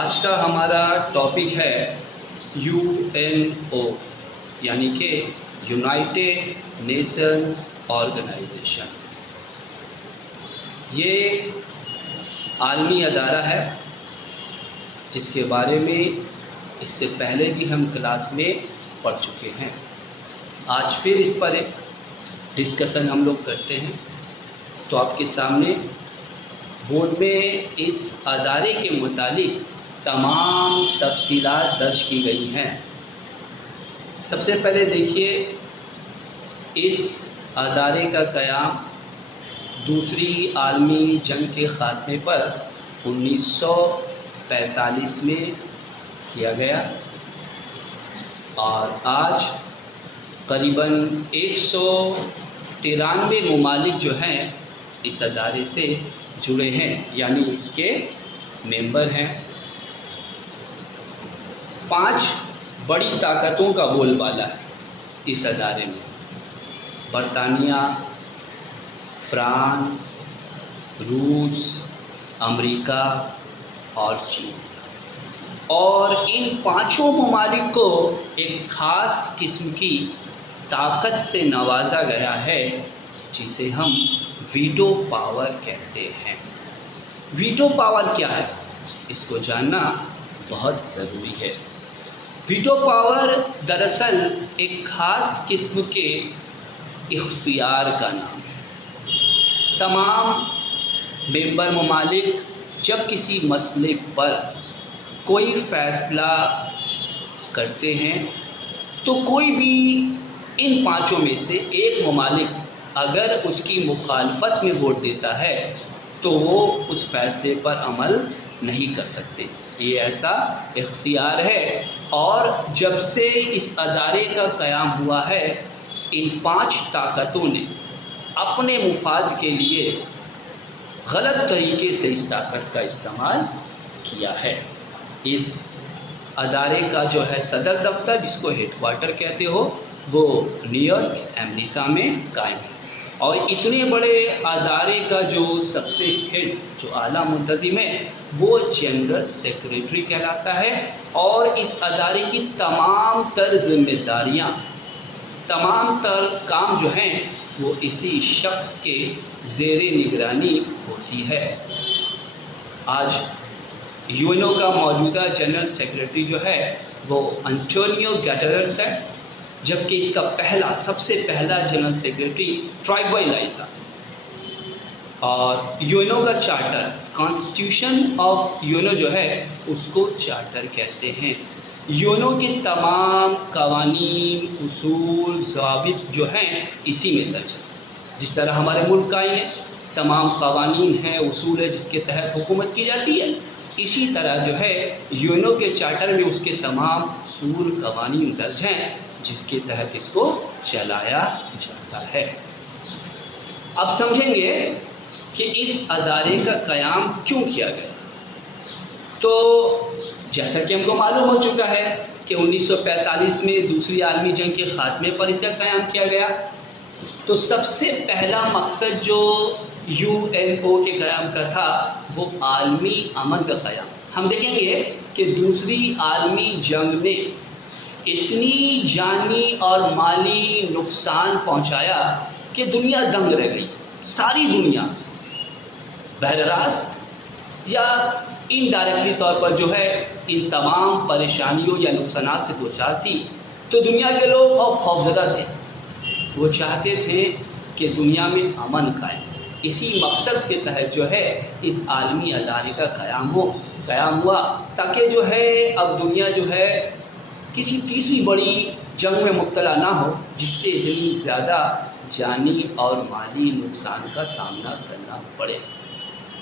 آج کا ہمارا ٹاپک ہے UNO یعنی کہ یونائٹڈ نیشنز آرگنائزیشن۔ یہ عالمی ادارہ ہے جس کے بارے میں اس سے پہلے بھی ہم کلاس میں پڑھ چکے ہیں۔ آج پھر اس پر ایک ڈسکشن ہم لوگ کرتے ہیں۔ تو آپ کے سامنے بورڈ میں اس ادارے کے متعلق تمام تفصیلات درج کی گئی ہیں۔ سب سے پہلے دیکھیے، اس ادارے کا قیام دوسری عالمی جنگ کے خاتمے پر 1945 میں کیا گیا اور آج قریباً 193 ممالک جو ہیں اس ادارے سے جڑے ہیں، یعنی اس کے ممبر ہیں۔ 5 بڑی طاقتوں کا بول بالا ہے اس ادارے میں: برطانیہ، فرانس، روس، امریکہ اور چین۔ اور ان 5 ممالک کو ایک خاص قسم کی طاقت سے نوازا گیا ہے جسے ہم ویٹو پاور کہتے ہیں۔ ویٹو پاور کیا ہے، اس کو جاننا بہت ضروری ہے۔ ویٹو پاور دراصل ایک خاص قسم کے اختیار کا نام ہے۔ تمام ممبر ممالک جب کسی مسئلے پر کوئی فیصلہ کرتے ہیں تو کوئی بھی ان 5 میں سے ایک ممالک اگر اس کی مخالفت میں ووٹ دیتا ہے تو وہ اس فیصلے پر عمل نہیں کر سکتے۔ یہ ایسا اختیار ہے، اور جب سے اس ادارے کا قیام ہوا ہے ان 5 طاقتوں نے اپنے مفاد کے لیے غلط طریقے سے اس طاقت کا استعمال کیا ہے۔ اس ادارے کا جو ہے صدر دفتر، جس کو ہیڈ کوارٹر کہتے ہو، وہ نیو یارک امریکہ میں قائم ہے۔ اور اتنے بڑے ادارے کا جو سب سے ہیڈ، جو اعلیٰ منتظم ہے، وہ جنرل سیکریٹری کہلاتا ہے۔ اور اس ادارے کی تمام تر ذمہ داریاں، تمام تر کام جو ہیں وہ اسی شخص کے زیر نگرانی ہوتی ہے۔ آج UNO کا موجودہ جنرل سیکریٹری جو ہے وہ انٹونیو گٹرس ہے، جبکہ اس کا سب سے پہلا جنرل سیکریٹری ٹرائبل تھا۔ اور UNO کا چارٹر، کانسٹیٹیوشن آف UNO جو ہے اس کو چارٹر کہتے ہیں۔ UNO کے تمام قوانین، اصول، ضوابط جو ہیں اسی میں درج ہیں۔ جس طرح ہمارے ملک کا ہی تمام قوانین ہیں، اصول ہے جس کے تحت حکومت کی جاتی ہے، اسی طرح جو ہے UNO کے چارٹر میں اس کے تمام اصول، قوانین درج ہیں جس کے تحت اس کو چلایا جاتا ہے۔ اب سمجھیں گے کہ اس ادارے کا قیام کیوں کیا گیا۔ تو جیسا کہ ہم کو معلوم ہو چکا ہے کہ 1945 میں دوسری عالمی جنگ کے خاتمے پر اس کا قیام کیا گیا۔ تو سب سے پہلا مقصد جو UNO کے قیام کا تھا وہ عالمی امن کا قیام۔ ہم دیکھیں گے کہ دوسری عالمی جنگ نے اتنی جانی اور مالی نقصان پہنچایا کہ دنیا دنگ رہ گئی۔ ساری دنیا بہر راست یا انڈائریکٹلی طور پر جو ہے ان تمام پریشانیوں یا نقصانات سے دوچار تھی۔ تو دنیا کے لوگ خوفزدہ تھے، وہ چاہتے تھے کہ دنیا میں امن قائم۔ اسی مقصد کے تحت جو ہے اس عالمی ادارے کا قیام ہوا، تاکہ جو ہے اب دنیا جو ہے کسی تیسری بڑی جنگ میں مبتلا نہ ہو، جس سے اتنی زیادہ جانی اور مالی نقصان کا سامنا کرنا پڑے۔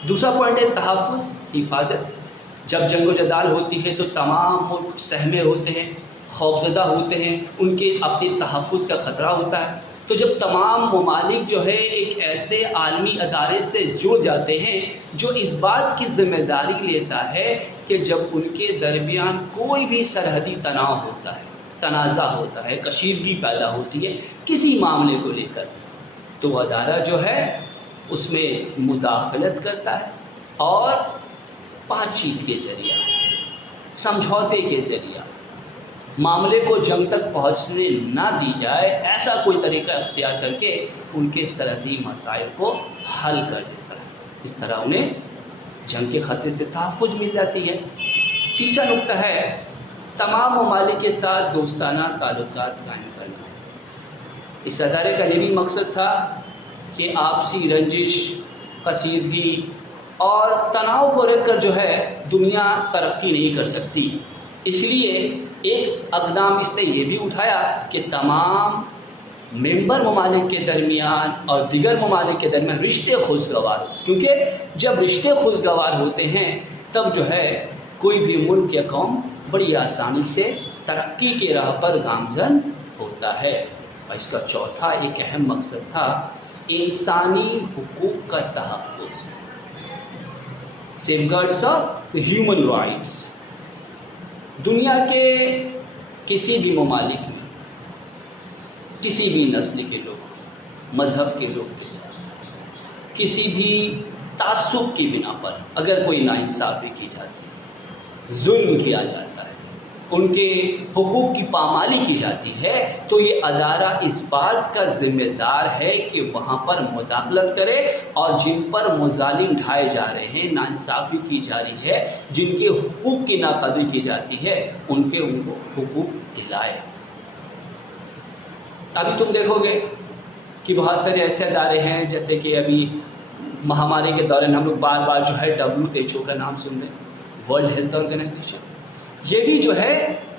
دوسرا پوائنٹ ہے تحفظ، حفاظت۔ جب جنگ و جدال ہوتی ہے تو تمام ملک سہمے ہوتے ہیں، خوفزدہ ہوتے ہیں، ان کے اپنے تحفظ کا خطرہ ہوتا ہے۔ تو جب تمام ممالک جو ہے ایک ایسے عالمی ادارے سے جڑ جاتے ہیں جو اس بات کی ذمہ داری لیتا ہے کہ جب ان کے درمیان کوئی بھی سرحدی تناؤ ہوتا ہے، تنازع ہوتا ہے، کشیدگی پیدا ہوتی ہے کسی معاملے کو لے کر، تو ادارہ جو ہے اس میں مداخلت کرتا ہے اور بات چیت کے ذریعہ समझौते के जरिए मामले को जंग तक पहुंचने ना दी जाए, ऐसा कोई तरीका अख्तियार करके उनके सरहदी मसाइल को हल कर देता है। इस तरह उन्हें जंग के खतरे से तहफ़्फ़ुज़ मिल जाती है। तीसरा नुक्ता है तमाम ममालिक के साथ दोस्ताना ताल्लुकात कायम करना। इस अदारे का ये भी मकसद था कि आपसी रंजिश, कसीदगी और तनाव को रख कर जो है दुनिया तरक्की नहीं कर सकती। इसलिए एक अक़दाम इसने ये भी उठाया कि तमाम मेंबर ममालिक के दरमियान और दिगर ममालिक के दरमियान रिश्ते खुशगवार हो, क्योंकि जब रिश्ते खुशगवार होते हैं तब जो है कोई भी मुल्क या कौम बड़ी आसानी से तरक्की के राह पर गामज़न होता है। और इसका चौथा एक अहम मकसद था इंसानी हुकूक का तहफ़्फ़ुज़, सेफगार्ड्स ऑफ ह्यूमन राइट्स। दुनिया के किसी भी ममालिक में किसी भी नस्ल के लोगों के साथ, मज़हब के लोग के साथ, किसी भी तासुब की बिना पर अगर कोई नाइंसाफ़ी की जाती है, जुल्म किया जाता है, उनके हुकूक की पामाली की जाती है, तो ये अदारा इस बात का ज़िम्मेदार है कि वहाँ पर मुदाखलत करे और जिन पर मुज़ालिम ढाए जा रहे हैं, नाइंसाफ़ी की जा रही है, जिनके हुकूक की नाक़दरी की जाती है, उनको हुकूक दिलाए। अभी तुम देखोगे कि बहुत सारे ऐसे अदारे हैं, जैसे कि अभी महामारी के दौरान हम लोग बार बार जो है WHO का नाम सुन रहे हैं, वर्ल्ड हेल्थ ऑर्गेनाइजेशन। ये भी जो है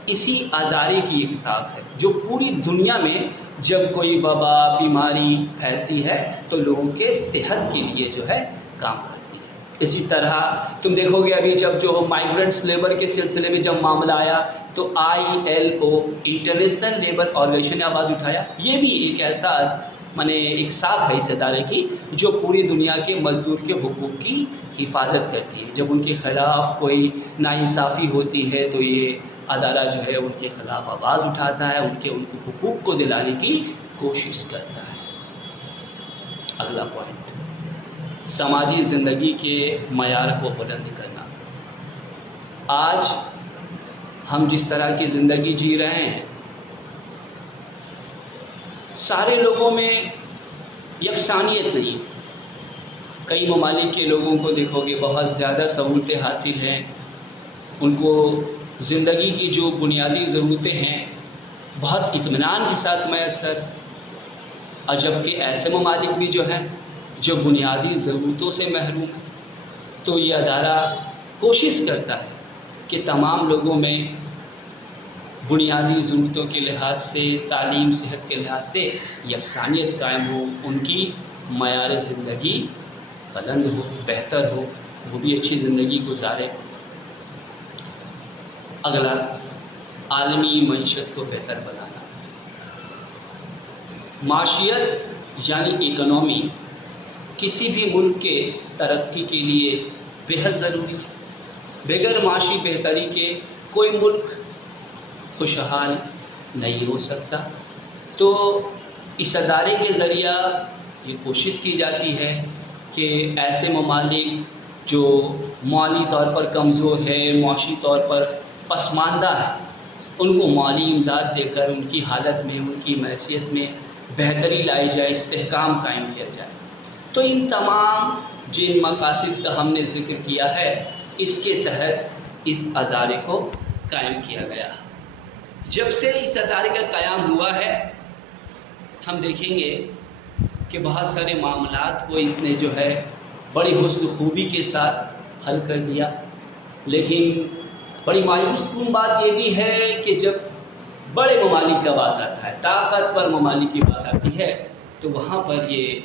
इसी अदारे की एक साख है, जो पूरी दुनिया में जब कोई वबा बीमारी फैलती है तो लोगों के सेहत के लिए जो है काम करती है। इसी तरह तुम देखोगे अभी जब जो माइग्रेंट्स लेबर के सिलसिले में जब मामला आया तो ILO इंटरनेशनल लेबर ऑर्गेनाइजेशन ने आवाज़ उठाया। ये भी एक ऐसा एक साख है इस अदारे की जो पूरी दुनिया के मज़दूर के हुकूक की हिफाजत करती है। जब उनके ख़िलाफ़ कोई नाइंसाफ़ी होती है तो ये अदारा जो है उनके ख़िलाफ़ आवाज़ उठाता है, उनके हुकूक को दिलाने की कोशिश करता है। अगला पॉइंट, समाजी ज़िंदगी के मयार को बुलंद करना। आज हम जिस तरह की ज़िंदगी जी रहे हैं, सारे लोगों में यकसानियत नहीं। कई ममालिक के लोगों को देखोगे बहुत ज़्यादा सहूलतें हासिल हैं, उनको ज़िंदगी की जो बुनियादी ज़रूरतें हैं बहुत इत्मीनान के साथ मैसर, और जबकि ऐसे ममालिक भी जो हैं जो बुनियादी ज़रूरतों से महरूम हैं। तो ये अदारा कोशिश करता है कि तमाम लोगों में बुनियादी ज़रूरतों के लिहाज से, तालीम सेहत के लिहाज से यकसानियत कायम हो, उनकी मयार ज़िंदगी बुलंद हो, बेहतर हो, वो भी अच्छी ज़िंदगी गुजारे। अगला, आलमी मईशत को बेहतर बनाना। माशियत यानी इकनॉमी किसी भी मुल्क के तरक्की के लिए बेहद ज़रूरी है। बगैर माशी बेहतरी के कोई मुल्क खुशहाल नहीं हो सकता। तो इस अदारे के ज़रिया ये कोशिश की जाती है कि ऐसे ममालिक जो माली तौर पर कमज़ोर है, मुआशी तौर पर पसमानदा है, उनको माली इमदाद देकर उनकी हालत में, उनकी मैसियत में बेहतरी लाई जाए, इस्तेहकाम कायम किया जाए। तो इन तमाम जिन मकासद का हमने ज़िक्र किया है, इसके तहत इस अदारे को कायम किया गया। जब से इस अदारे का क़याम हुआ है, हम देखेंगे कि बहुत सारे मामलात को इसने जो है बड़ी हुस्न खूबी के साथ हल कर दिया। लेकिन बड़ी मायूस कुन बात ये भी है कि जब बड़े ममालिक का बात आता है, ताकतवर ममालिक की बात आती है, तो वहाँ पर ये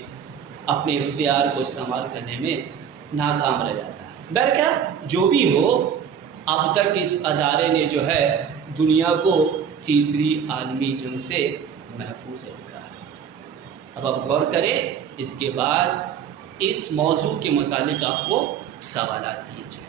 अपने इख्तियार को इस्तेमाल करने में नाकाम रह जाता है। बहरकैफ जो भी हो, अब तक इस अदारे ने जो है दुनिया को तीसरी आलमी जंग से महफूज रखा है। अब आप गौर करें, इसके बाद इस मौजू के मुतालिक आपको सवालात दिए जाए।